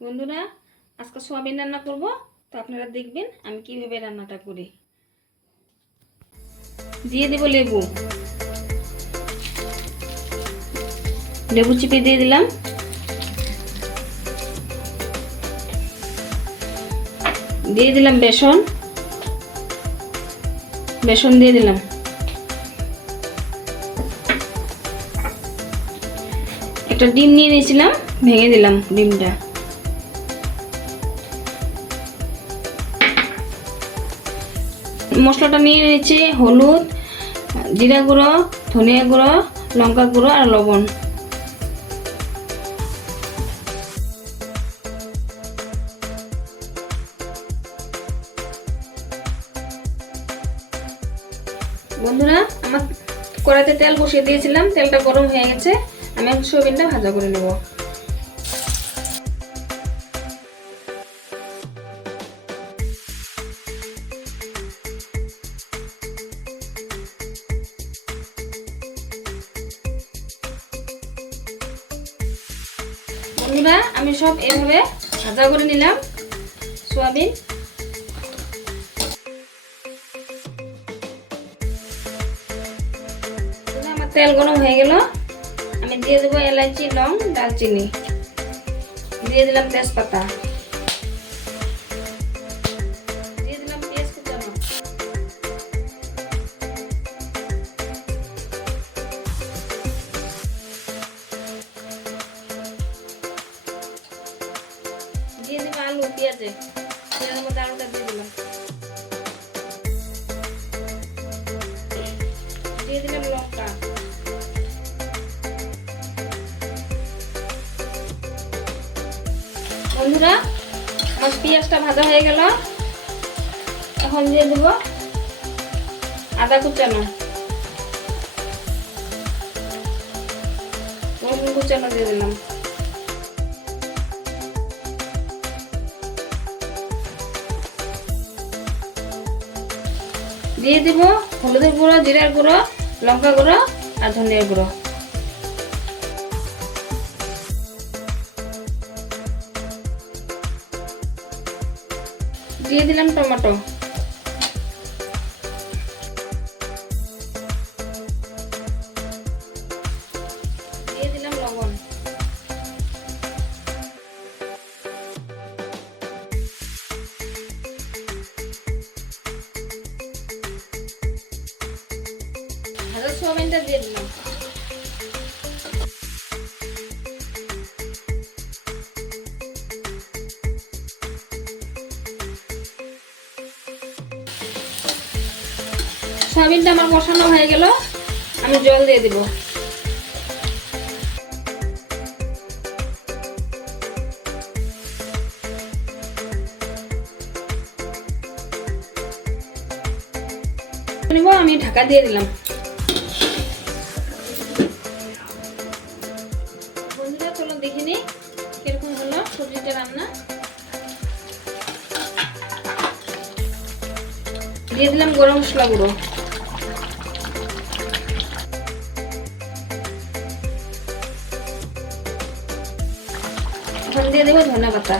বন্ধুরা, আজকে সোয়াবিন রান্না করব। তো আপনারা দেখবেন আমি কিভাবে রান্নাটা করি। দিয়ে দেব লেবু, লেবু চিপে দিয়ে দিলাম। দিয়ে দিলাম বেসন, বেসন দিয়ে দিলাম। একটা ডিম নিয়ে নিয়েছিলাম, ভেঙে দিলাম ডিমটা। মশলাটা নিয়ে নিয়েছি হলুদ, জিরা গুঁড়ো, ধনিয়া গুঁড়ো, লঙ্কা গুঁড়ো আর লবণ। বন্ধুরা, আমার কড়াইতে তেল বসিয়ে দিয়েছিলাম, তেলটা গরম হয়ে গেছে। আমি সোয়াবিনটা ভাজা করে নেব। বন্ধুরা, আমি সব এভাবে ভাজা করে নিলাম সোয়াবিন। আমার তেল গরম হয়ে গেল। আমি দিয়ে দেবো এলাচি, লং, দারচিনি, দিয়ে দিলাম তেজপাতা, দিয়ে দিলাম পেঁয়াজ কুচানো, দিয়ে দেবো আলু, পেঁয়াজের মধ্যে আলুটা দিয়ে দিলাম, দিয়ে দিলাম লঙ্কা, বন্ধুরা আমার পেঁয়াজটা ভাজা হয়ে গেল। এখন দিয়ে দেব আদা কুচানো, রসুন কুচানো দিয়ে দিলাম, দিয়ে দিব হলুদের গুঁড়ো, জিরার গুঁড়ো, লঙ্কা গুঁড়ো আর ধনিয়ার গুঁড়ো। দিয়ে দিলাম টমেটো, দিয়ে দিলাম লবণ, ভাজা সোয়াবিনটা দিয়ে দিলাম। সোয়াবিনটা আমার কষানো হয়ে গেল। আমি জল দিয়ে দিব। আমি ঢাকা দিয়ে দিলাম। বন্ধুরা, চলো দেখে নিই কিরকম হলো সবজিটা রান্না। দিয়ে দিলাম গরম মশলা গুঁড়ো, এখন দিয়ে দেবো ধনে পাতা,